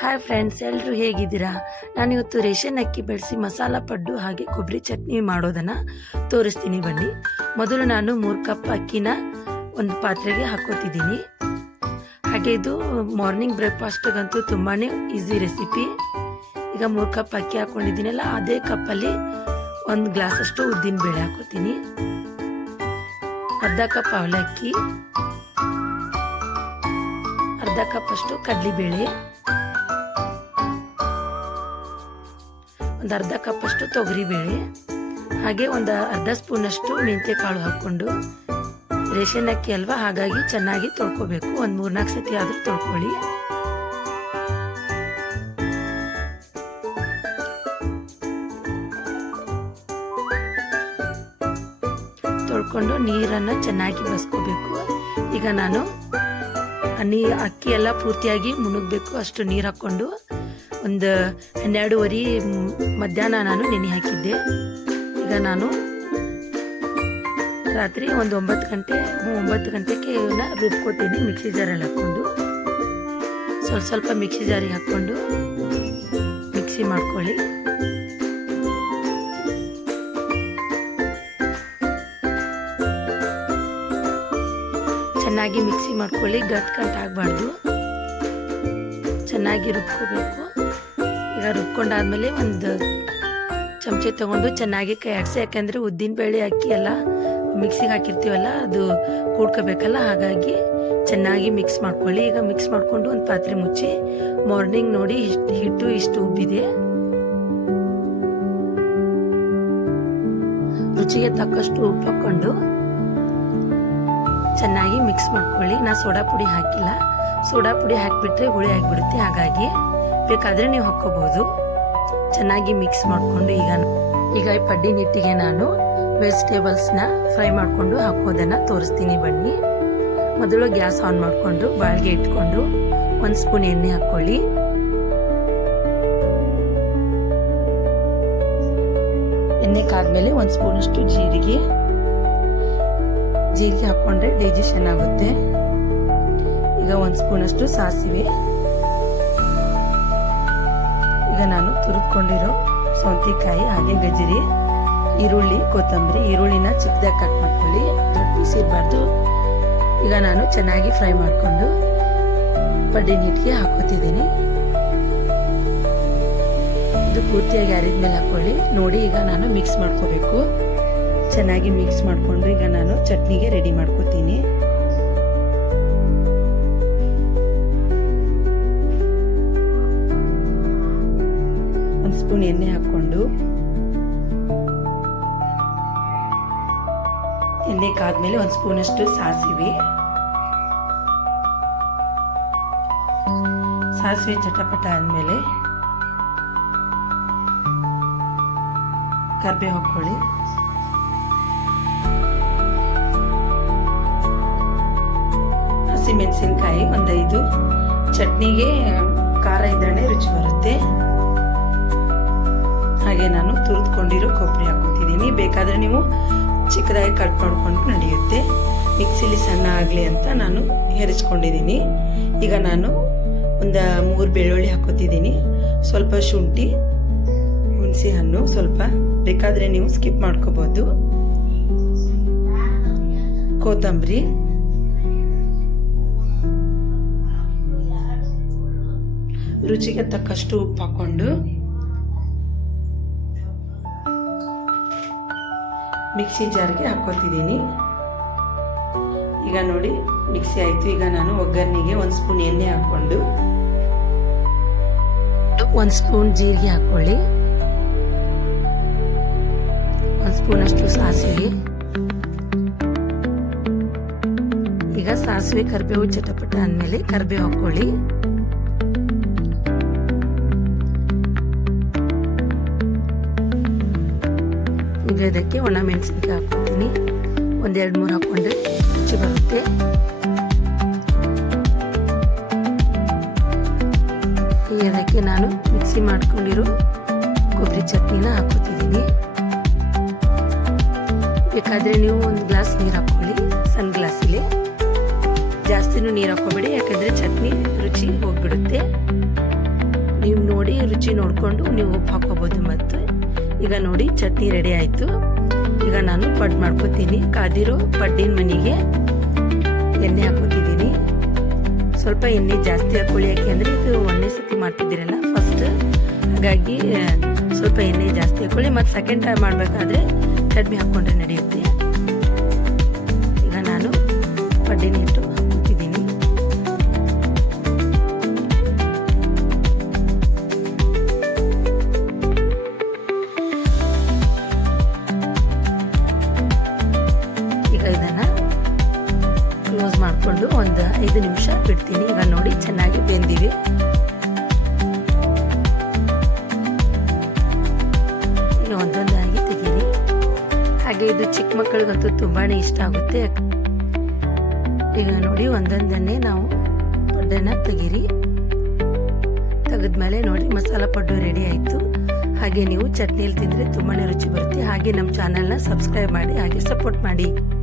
Hi friends ಎಲ್ಲರೂ ಹೇಗಿದ್ದೀರಾ? ನಾನಿವತ್ತು ರೇಷನ್ ಅಕ್ಕಿ ಬೆಳೆಸಿ ಮಸಾಲ ಪಡ್ಡು ಹಾಗೆ ಕೊಬ್ಬರಿ ಚಟ್ನಿ ಮಾಡೋದನ್ನು ತೋರಿಸ್ತೀನಿ ಬನ್ನಿ. ಮೊದಲು ನಾನು ಮೂರು ಕಪ್ ಅಕ್ಕಿನ ಒಂದು ಪಾತ್ರೆಗೆ ಹಾಕೋತಿದ್ದೀನಿ. ಹಾಗೆ ಇದು ಮಾರ್ನಿಂಗ್ ಬ್ರೇಕ್ಫಾಸ್ಟ್ಗಂತೂ ತುಂಬಾ ಈಸಿ ರೆಸಿಪಿ ಈಗ ಮೂರು ಕಪ್ ಅಕ್ಕಿ ಹಾಕ್ಕೊಂಡಿದ್ದೀನಲ್ಲ ಅದೇ ಕಪ್ಪಲ್ಲಿ ಒಂದು ಗ್ಲಾಸಷ್ಟು ಉದ್ದಿನ ಬೇಳೆ ಹಾಕೋತೀನಿ. ಅರ್ಧ ಕಪ್ ಅವಲಕ್ಕಿ, ಅರ್ಧ ಕಪ್ ಅಷ್ಟು ಕಡಲೆಬೇಳೆ. ಒಂದು ಅರ್ಧ ಕಪ್ಪಷ್ಟು ತೊಗರಿಬೇಳೆ ಹಾಗೆ ಒಂದು ಅರ್ಧ ಸ್ಪೂನಷ್ಟು ಮೆಂತ್ಯ ಕಾಳು ಹಾಕ್ಕೊಂಡು ರೇಷನ್ ಅಕ್ಕಿ ಅಲ್ವಾ? ಹಾಗಾಗಿ ಚೆನ್ನಾಗಿ ತೊಳ್ಕೊಬೇಕು. ಒಂದು ಮೂರ್ನಾಲ್ಕು ಸತಿ ಆದರೂ ತೊಳ್ಕೊಳ್ಳಿ. ತೊಳ್ಕೊಂಡು ನೀರನ್ನು ಚೆನ್ನಾಗಿ ಬಸ್ಕೋಬೇಕು. ಈಗ ನಾನು ನೀ ಅಕ್ಕಿ ಎಲ್ಲ ಪೂರ್ತಿಯಾಗಿ ಮುಳುಗಬೇಕು ಅಷ್ಟು ನೀರು ಹಾಕ್ಕೊಂಡು ಒಂದು ಹನ್ನೆರಡೂವರೆ ಮಧ್ಯಾಹ್ನ ನಾನು ನೆನೆ ಹಾಕಿದ್ದೆ. ಈಗ ನಾನು ರಾತ್ರಿ ಒಂದು ಒಂಬತ್ತು ಗಂಟೆ ಒಂಬತ್ತು ಗಂಟೆಗೆ ಇವನ್ನ ರುಬ್ಕೋತೀನಿ ಮಿಕ್ಸಿ ಜಾರಲ್ಲಿ ಹಾಕ್ಕೊಂಡು. ಸ್ವಲ್ಪ ಸ್ವಲ್ಪ ಮಿಕ್ಸಿ ಜಾರಿಗೆ ಹಾಕ್ಕೊಂಡು ಮಿಕ್ಸಿ ಮಾಡ್ಕೊಳ್ಳಿ. ಚೆನ್ನಾಗಿ ಮಿಕ್ಸಿ ಮಾಡ್ಕೊಳ್ಳಿ ಗಟ್ ಕಟ್ ಆಗಬಾರ್ದು. ಚೆನ್ನಾಗಿ ರುಬ್ಕೋಬೇಕು. ಈಗ ರುಬ್ಕೊಂಡಾದ್ಮೇಲೆ ಒಂದು ಚಮಚೆ ತಗೊಂಡು ಚೆನ್ನಾಗಿ ಕೈ ಆಡಿಸಿ ಯಾಕಂದರೆ ಉದ್ದಿನ ಬೇಳೆ ಅಕ್ಕಿ ಎಲ್ಲ ಮಿಕ್ಸಿಗೆ ಹಾಕಿರ್ತೀವಲ್ಲ, ಅದು ಕೂಡ್ಕೋಬೇಕಲ್ಲ, ಹಾಗಾಗಿ ಚೆನ್ನಾಗಿ ಮಿಕ್ಸ್ ಮಾಡ್ಕೊಳ್ಳಿ. ಈಗ ಮಿಕ್ಸ್ ಮಾಡಿಕೊಂಡು ಒಂದು ಪಾತ್ರೆ ಮುಚ್ಚಿ ಮಾರ್ನಿಂಗ್ ನೋಡಿ ಇಷ್ಟು ಹಿಟ್ಟು ಇಷ್ಟು ಉಬ್ಬಿದೆ. ರುಚಿಗೆ ತಕ್ಕಷ್ಟು ಉಪ್ಪು ಹಾಕ್ಕೊಂಡು ಚೆನ್ನಾಗಿ ಮಿಕ್ಸ್ ಮಾಡ್ಕೊಳ್ಳಿ. ನಾ ಸೋಡಾ ಪುಡಿ ಹಾಕಿಲ್ಲ. ಸೋಡಾ ಪುಡಿ ಹಾಕಿಬಿಟ್ರೆ ಹುಳಿ ಆಗಿಬಿಡುತ್ತೆ. ಹಾಗಾಗಿ ಬೇಕಾದರೆ ನೀವು ಹಾಕೋಬಹುದು. ಚೆನ್ನಾಗಿ ಮಿಕ್ಸ್ ಮಾಡಿಕೊಂಡು ಈಗ ಈಗ ಈ ಪಡ್ಡಿ ನಿಟ್ಟಿಗೆ ನಾನು ವೆಜಿಟೇಬಲ್ಸ್ನ ಫ್ರೈ ಮಾಡಿಕೊಂಡು ಹಾಕೋದನ್ನು ತೋರಿಸ್ತೀನಿ ಬನ್ನಿ. ಮೊದಲು ಗ್ಯಾಸ್ ಆನ್ ಮಾಡಿಕೊಂಡು ಬಾಳ್ಗೆ ಇಟ್ಕೊಂಡು ಒಂದು ಸ್ಪೂನ್ ಎಣ್ಣೆ ಹಾಕ್ಕೊಳ್ಳಿ ಎಣ್ಣೆ ಕಾದ್ಮೇಲೆ ಒಂದು ಸ್ಪೂನಷ್ಟು ಜೀರಿಗೆ. ಜೀರಿಗೆ ಹಾಕ್ಕೊಂಡ್ರೆ ಡೈಜೆಷನ್ ಆಗುತ್ತೆ. ಈಗ ಒಂದು ಸ್ಪೂನಷ್ಟು ಸಾಸಿವೆ. ಈಗ ಸೌತೆಕಾಯಿ, ಹಾಗೆ ಗಜರಿ ಈರುಳ್ಳಿ, ಕೊತ್ತಂಬರಿ, ಈರುಳ್ಳಿನ ಚಿಕ್ಕದಾಗಿ ಕಟ್ ಮಾಡ್ಕೊಳ್ಳಿ. ದೊಡ್ಡ ಪೀಸ್ ಇರಬಾರ್ದು ಈಗ ನಾನು ಚೆನ್ನಾಗಿ ಫ್ರೈ ಮಾಡಿಕೊಂಡು ಪಡ್ಡಿ ನೀಟಿಗೆ ಹಾಕೋತಿದ್ದೀನಿ ಇದು ಪೂರ್ತಿಯಾಗಿ ಅರಿದ್ಮೇಲೆ ಹಾಕೊಳ್ಳಿ ನೋಡಿ, ಈಗ ನಾನು ಮಿಕ್ಸ್ ಮಾಡ್ಕೋಬೇಕು. ಚೆನ್ನಾಗಿ ಮಿಕ್ಸ್ ಮಾಡಿಕೊಂಡು ಈಗ ನಾನು ಚಟ್ನಿಗೆ ರೆಡಿ ಮಾಡ್ಕೋತೀನಿ. ಒಂದು ಸ್ಪೂನ್ ಎಣ್ಣೆ ಹಾಕ್ಕೊಂಡು ಎಣ್ಣೆ ಕಾದ್ಮೇಲೆ ಒಂದು ಸ್ಪೂನಷ್ಟು ಸಾಸಿವೆ. ಸಾಸಿವೆ ಚಟಪಟ ಆದ್ಮೇಲೆ ಕರ್ಬೇವು ಹಾಕ್ಕೊಳ್ಳಿ ಹಸಿಮೆಣಸಿನ್ಕಾಯಿ ಒಂದು ಐದು ಚಟ್ನಿಗೆ ಖಾರ ಇದ್ರೇ ರುಚಿ ಬರುತ್ತೆ. ಹಾಗೆ ನಾನು ತುರಿದುಕೊಂಡಿರೋ ಕೊಬ್ಬರಿ ಹಾಕೋತಿದ್ದೀನಿ ಬೇಕಾದರೆ ನೀವು ಚಿಕ್ಕದಾಗಿ ಕಟ್ ಮಾಡಿಕೊಂಡು ನಡೆಯುತ್ತೆ. ಮಿಕ್ಸಿಲಿ ಸಣ್ಣ ಆಗಲಿ ಅಂತ ನಾನು ಹೆರಿಸ್ಕೊಂಡಿದ್ದೀನಿ ಈಗ ನಾನು ಒಂದು ಮೂರು ಬೆಳ್ಳುಳ್ಳಿ ಹಾಕೋತಿದ್ದೀನಿ ಸ್ವಲ್ಪ ಶುಂಠಿ ಹುಣಸೆ ಹಣ್ಣು ಸ್ವಲ್ಪ ಬೇಕಾದರೆ ನೀವು ಸ್ಕಿಪ್ ಮಾಡ್ಕೋಬೋದು. ಕೊತ್ತಂಬರಿ. ರುಚಿಗೆ ತಕ್ಕಷ್ಟು ಉಪ್ಪು ಹಾಕ್ಕೊಂಡು ಮಿಕ್ಸಿ ಜಾರ್ಗೆ ಹಾಕೋತಿದ್ದೀನಿ ಈಗ ನೋಡಿ, ಮಿಕ್ಸಿ ಆಯಿತು. ಈಗ ನಾನು ಒಗ್ಗರಣೆಗೆ ಒಂದು ಸ್ಪೂನ್ ಎಣ್ಣೆ ಹಾಕ್ಕೊಂಡು, ಒಂದು ಸ್ಪೂನ್ ಜೀರಿಗೆ ಹಾಕ್ಕೊಳ್ಳಿ. ಒಂದು ಸ್ಪೂನ್ ಅಷ್ಟು ಸಾಸಿವೆ. ಈಗ ಸಾಸಿವೆ ಕರಿಬೇವು ಚಟಪಟ ಅಂದಮೇಲೆ ಕರಿಬೇವು ಹಾಕ್ಕೊಳ್ಳಿ. ಈಗ ಇದಕ್ಕೆ ಒಣ ಮೆಣಸಿನ್ಕಾಯಿ ಹಾಕ್ಕೊತೀನಿ ಒಂದೆರಡು ಮೂರು ಹಾಕ್ಕೊಂಡ್ರೆ ರುಚಿ ಬರುತ್ತೆ. ಅದಕ್ಕೆ ಇದಕ್ಕೆ ನಾನು ಮಿಕ್ಸಿ ಮಾಡ್ಕೊಂಡಿರೋ ಕೊಬ್ಬರಿ ಚಟ್ನಿನ ಹಾಕೋತಿದ್ದೀನಿ ಬೇಕಾದರೆ ನೀವು ಒಂದು ಗ್ಲಾಸ್ ನೀರು ಹಾಕ್ಕೊಳ್ಳಿ, ಸಣ್ಣ ಗ್ಲಾಸಲ್ಲಿ. ಜಾಸ್ತಿನೂ ನೀರು ಹಾಕೋಬೇಡಿ ಯಾಕೆಂದರೆ ಚಟ್ನಿ ರುಚಿ ಹೋಗ್ಬಿಡುತ್ತೆ. ನೀವು ನೋಡಿ, ರುಚಿ ನೋಡಿಕೊಂಡು ನೀವು ಉಪ್ಪು ಹಾಕೋಬೋದು ಮತ್ತು. ಈಗ ನೋಡಿ ಚಟ್ನಿ ರೆಡಿ ಆಯಿತು. ಈಗ ನಾನು ಪಡ್ ಮಾಡ್ಕೋತೀನಿ. ಕಾದಿರೋ ಪಡ್ಡಿನ ಮನೆಗೆ ಎಣ್ಣೆ ಹಾಕೋತಿದ್ದೀನಿ ಸ್ವಲ್ಪ ಎಣ್ಣೆ ಜಾಸ್ತಿ ಹಾಕೊಳ್ಳಿ ಯಾಕೆಂದರೆ ಇದು ಒಂದೇ ಸತಿ ಮಾಡ್ತಿದ್ದೀರಲ್ಲ? ಫಸ್ಟ್ ಹಾಗಾಗಿ ಸ್ವಲ್ಪ ಎಣ್ಣೆ ಜಾಸ್ತಿ ಹಾಕೊಳ್ಳಿ ಮತ್ತು ಸೆಕೆಂಡ್ ಟೈಮ್ ಮಾಡಬೇಕಾದ್ರೆ ಚಟ್ನಿ ಹಾಕ್ಕೊಂಡ್ರೆ ನಡೆಯುತ್ತೆ. ಕ್ಲೋಸ್ ಒಂದು ಐದು ನಿಮಿಷ ಬಿಡ್ತೀನಿ. ಈಗ ನೋಡಿ, ಚೆನ್ನಾಗಿ ಬೆಂದಿವೆ ಒಂದೊಂದಾಗಿ ತೆಗೀರಿ. ಹಾಗೆ ಇದು ಚಿಕ್ಕ ಮಕ್ಕಳಿಗಂತೂ ತುಂಬಾ ಇಷ್ಟ ಆಗುತ್ತೆ. ಈಗ ನೋಡಿ, ಒಂದೊಂದನ್ನೇ ನಾವು ಪಡ್ಡನ್ನ ತೆಗೀರಿ. ತೆಗೆದ್ಮೇಲೆ ನೋಡಿ, ಮಸಾಲ ಪಡ್ಡು ರೆಡಿ ಆಯಿತು. ಹಾಗೆ ನೀವು ಚಟ್ನಿಯಲ್ಲಿ ತಿಂದರೆ ತುಂಬಾ ರುಚಿ ಬರುತ್ತೆ. ಹಾಗೆ ನಮ್ಮ ಚಾನಲ್ನ ಸಬ್ಸ್ಕ್ರೈಬ್ ಮಾಡಿ, ಹಾಗೆ ಸಪೋರ್ಟ್ ಮಾಡಿ.